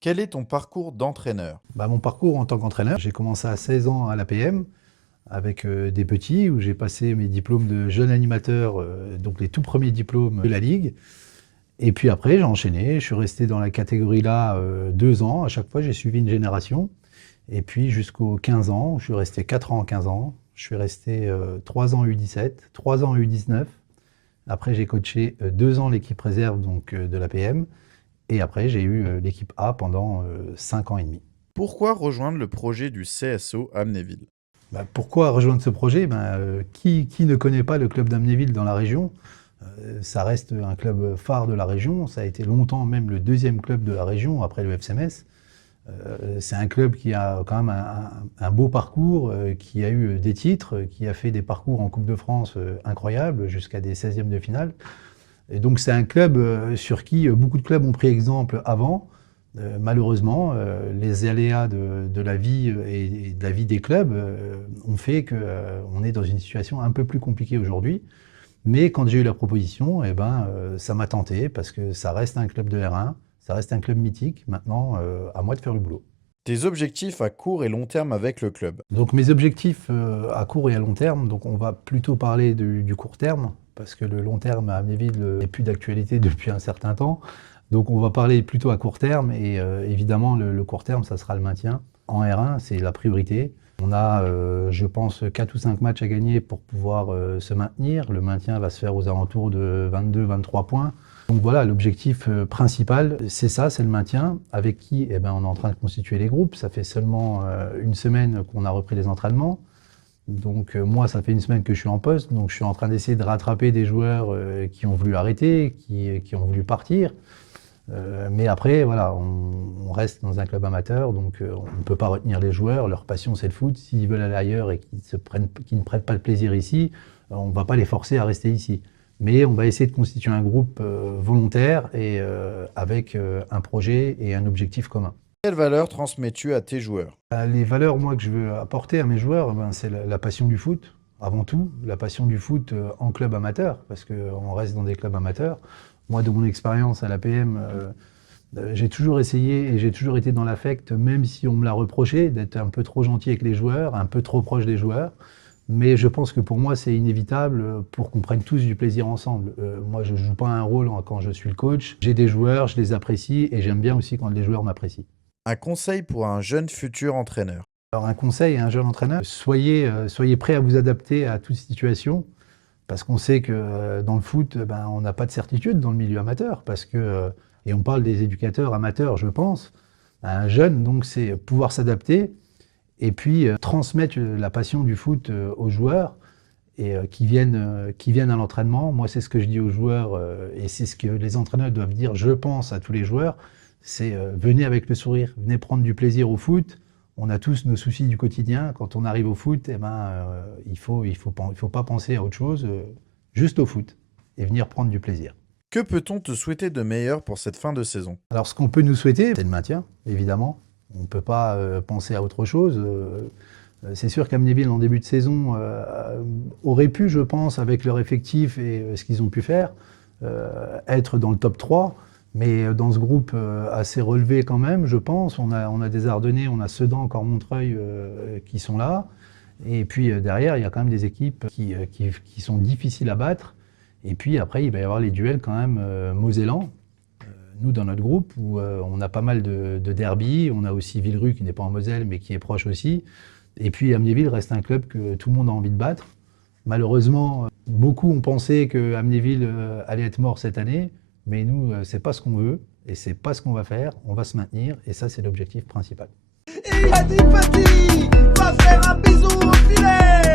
Quel est ton parcours d'entraîneur? Mon parcours en tant qu'entraîneur, j'ai commencé à 16 ans à l'APM avec des petits où j'ai passé mes diplômes de jeune animateur, donc les tout premiers diplômes de la Ligue. Et puis après, j'ai enchaîné, je suis resté dans la catégorie là 2 ans. À chaque fois, j'ai suivi une génération. Et puis jusqu'aux 15 ans, je suis resté 4 ans en 15 ans. Je suis resté 3 ans U17, 3 ans U19. Après, j'ai coaché 2 ans l'équipe réserve donc, de l'APM. Et après, j'ai eu l'équipe A pendant 5 ans et demi. Pourquoi rejoindre le projet du CSO Amnéville? Pourquoi rejoindre ce projet? Qui ne connaît pas le club d'Amnéville dans la région? Ça reste un club phare de la région. Ça a été longtemps même le deuxième club de la région après le FC Metz. C'est un club qui a quand même un beau parcours, qui a eu des titres, qui a fait des parcours en Coupe de France incroyables jusqu'à des 16e de finale. Et donc c'est un club sur qui beaucoup de clubs ont pris exemple avant. Malheureusement, les aléas de la vie et de la vie des clubs ont fait qu'on est dans une situation un peu plus compliquée aujourd'hui. Mais quand j'ai eu la proposition, ça m'a tenté parce que ça reste un club de R1, ça reste un club mythique. Maintenant, à moi de faire le boulot. Tes objectifs à court et long terme avec le club? Donc mes objectifs à court et à long terme, donc on va plutôt parler du court terme, parce que le long terme à Amnéville n'est plus d'actualité depuis un certain temps. Donc on va parler plutôt à court terme, et évidemment le court terme, ça sera le maintien. En R1, c'est la priorité. On a, je pense, 4 ou 5 matchs à gagner pour pouvoir se maintenir. Le maintien va se faire aux alentours de 22-23 points. Donc voilà, l'objectif principal, c'est ça, c'est le maintien. Avec qui on est en train de constituer les groupes. Ça fait seulement une semaine qu'on a repris les entraînements. Donc moi, ça fait une semaine que je suis en poste. Donc je suis en train d'essayer de rattraper des joueurs qui ont voulu arrêter, qui ont voulu partir. Mais après, voilà, on reste dans un club amateur, donc on ne peut pas retenir les joueurs. Leur passion, c'est le foot. S'ils veulent aller ailleurs et qu'ils ne prennent pas de plaisir ici, on ne va pas les forcer à rester ici. Mais on va essayer de constituer un groupe volontaire et avec un projet et un objectif commun. Quelles valeurs transmets-tu à tes joueurs? Les valeurs, moi, que je veux apporter à mes joueurs, c'est la passion du foot, avant tout. La passion du foot en club amateur, parce qu'on reste dans des clubs amateurs. Moi, de mon expérience à l'APM, j'ai toujours essayé et j'ai toujours été dans l'affect, même si on me l'a reproché, d'être un peu trop gentil avec les joueurs, un peu trop proche des joueurs. Mais je pense que pour moi, c'est inévitable pour qu'on prenne tous du plaisir ensemble. Moi, je ne joue pas un rôle quand je suis le coach. J'ai des joueurs, je les apprécie et j'aime bien aussi quand les joueurs m'apprécient. Un conseil pour un jeune futur entraîneur? Alors un conseil à un jeune entraîneur, soyez prêt à vous adapter à toute situation. Parce qu'on sait que dans le foot, on n'a pas de certitude dans le milieu amateur. Et on parle des éducateurs amateurs, je pense. Un jeune, donc, c'est pouvoir s'adapter et puis transmettre la passion du foot aux joueurs et qui viennent à l'entraînement. Moi, c'est ce que je dis aux joueurs et c'est ce que les entraîneurs doivent dire, je pense, à tous les joueurs. C'est venez avec le sourire, venez prendre du plaisir au foot. On a tous nos soucis du quotidien. Quand on arrive au foot, il faut pas penser à autre chose, juste au foot, et venir prendre du plaisir. Que peut-on te souhaiter de meilleur pour cette fin de saison? Alors, ce qu'on peut nous souhaiter, c'est le maintien, évidemment. On ne peut pas penser à autre chose. C'est sûr qu'Amnéville, en début de saison, aurait pu, je pense, avec leur effectif et ce qu'ils ont pu faire, être dans le top 3. Mais dans ce groupe assez relevé quand même, je pense, on a des Ardennais, on a Sedan, encore Montreuil qui sont là. Et puis derrière, il y a quand même des équipes qui sont difficiles à battre. Et puis après, il va y avoir les duels quand même Mosellan. Nous, dans notre groupe, où on a pas mal de derbies, on a aussi Villerue qui n'est pas en Moselle, mais qui est proche aussi. Et puis Amnéville reste un club que tout le monde a envie de battre. Malheureusement, beaucoup ont pensé que Amnéville allait être mort cette année. Mais nous, c'est pas ce qu'on veut et c'est pas ce qu'on va faire. On va se maintenir et ça, c'est l'objectif principal. Il a dit petit, va faire un bisou au filet.